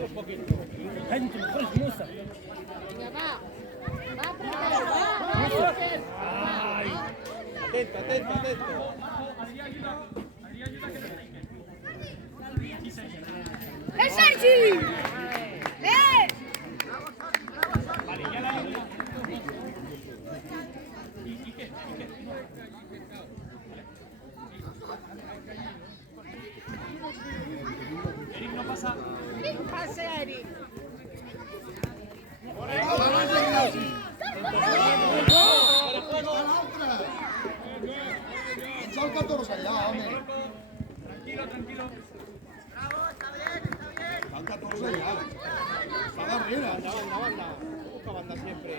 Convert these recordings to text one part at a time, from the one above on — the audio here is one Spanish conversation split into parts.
Dentro, tres, Musa. Ay. Atento, atento, atento. ¡El Sergi! Vale, ya la línea. Eric no pasa. Pase, Eric. Son 14 ya, hombre. Tranquilo, tranquilo. Son 14 ya. Está de arriba. Banda, banda, banda. Busca banda siempre.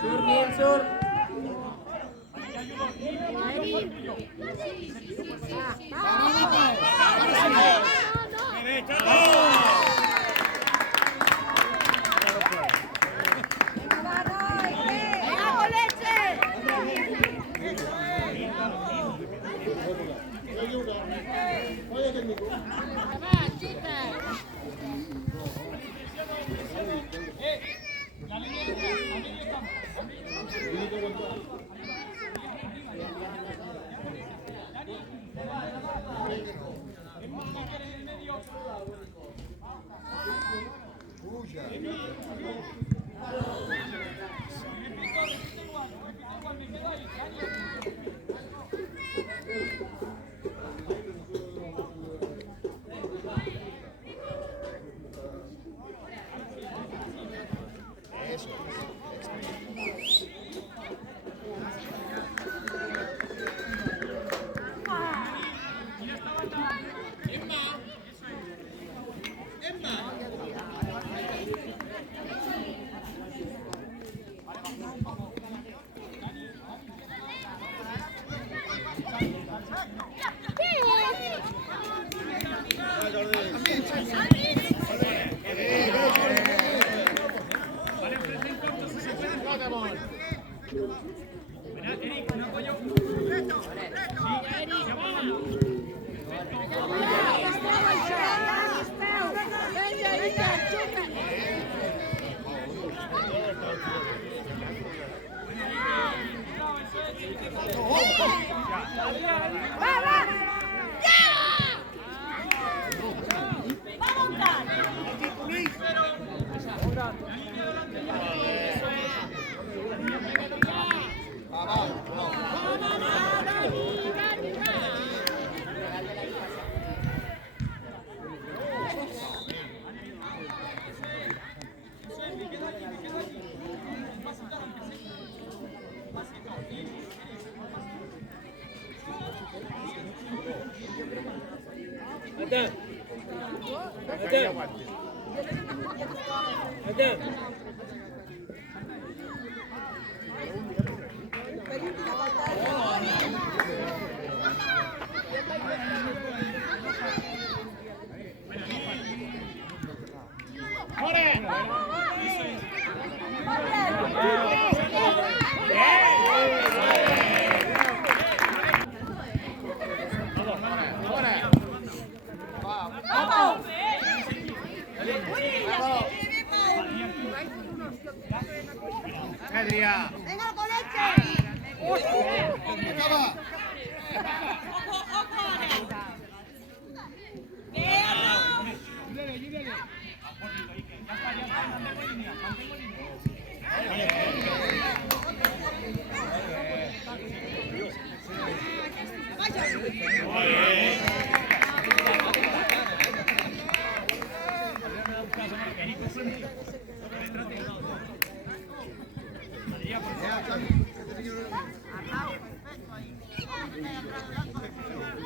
Sur, bien, sur. Eric, no apoyo. Adrián. ¡Venga, con leche! Acaba.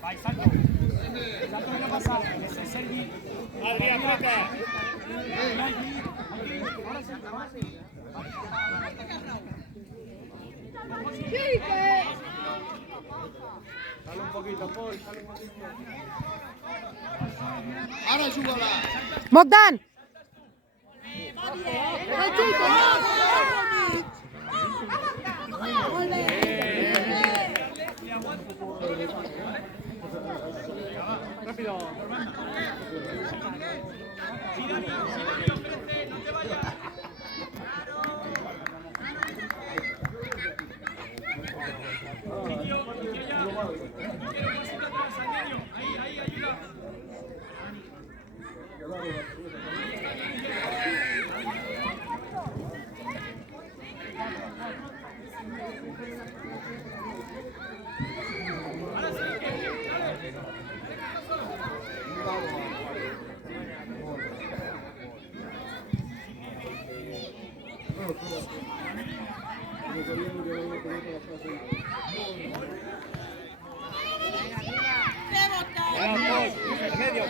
Vai, salto. Salto que no pasa. Ese es Sergi. Adrián, aprieta. Ahora sí, ahora sí. Dale un poquito, Paul. Dale un poquito. Ara juga-la. Bogdan! Rápido.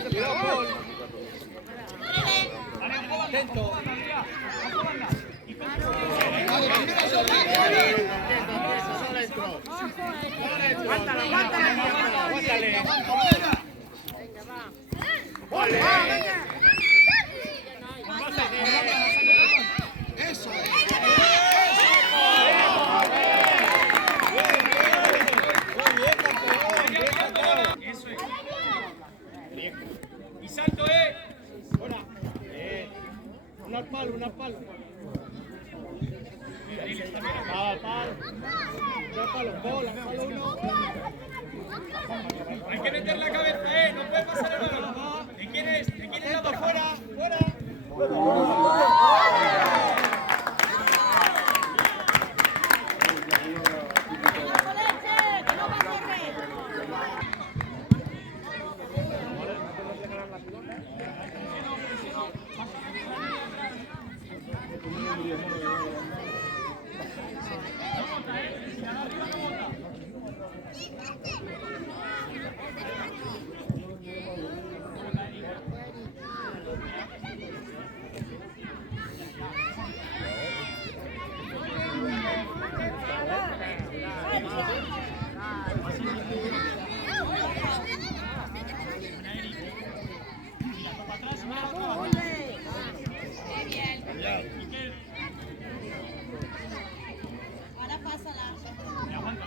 Cuidado, Paul. Atento. Aguántale. Eso. Y salto, Hola. Un al palo. Bola, palo uno. Hay que meter la cabeza, no puede pasar el balón. ¿De quién es? ¿De quién es la bola? Fuera. Ahora pásala. Le aguanta.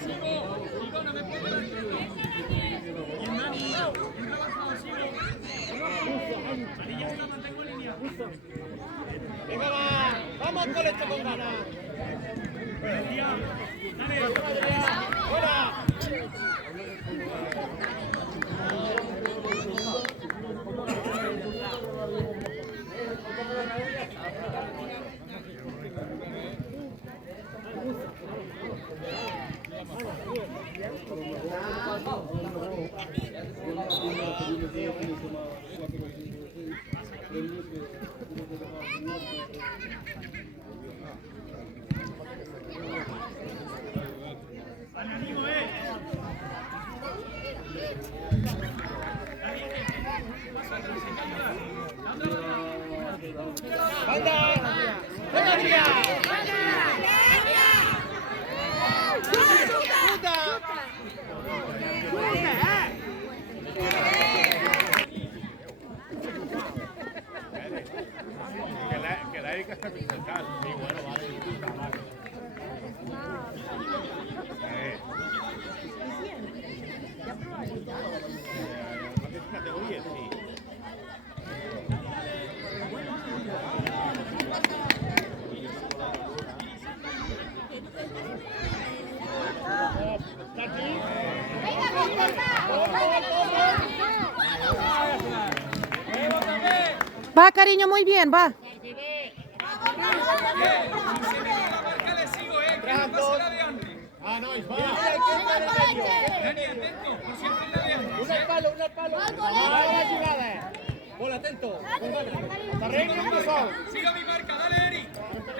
Sigo, no me puedo dar. Y en Dani, bien trabajado, sigo. Ahí ya está, mantengo línea. Venga, vamos con esto con ganas. Fuera. ¡Banda! ¡Venga, Adrián! Que la Erika está central. Sí, bueno, vale. Categoría, sí. Va, cariño, muy bien, va. Ah, no, es Dani, Atento, por siempre la de antes. un al palo. Ahora la jugada. Bola, atento. Siga mi marca, dale, Eri.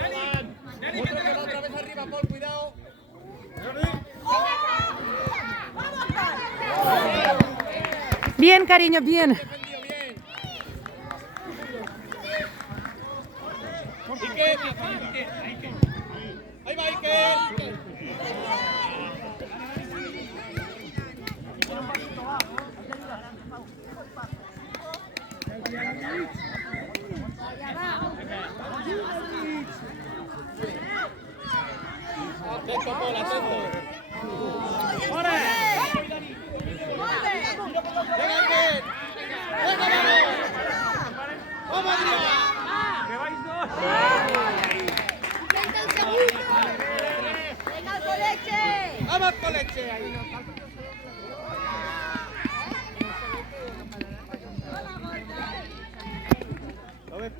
Dani, mete la Otra vez arriba, Paul, cuidado. Bien, cariño, bien. Defendido bien. Ike. Ahí va Ike.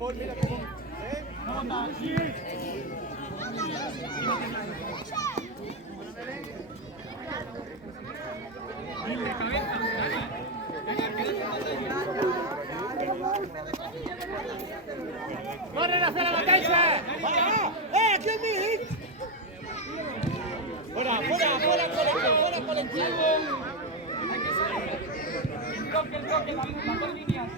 Paul, mira cómo. ¡Corren hacia la batalla! ¡Aquí es mi hit! ¡Fuera colectivo! El toque, las líneas.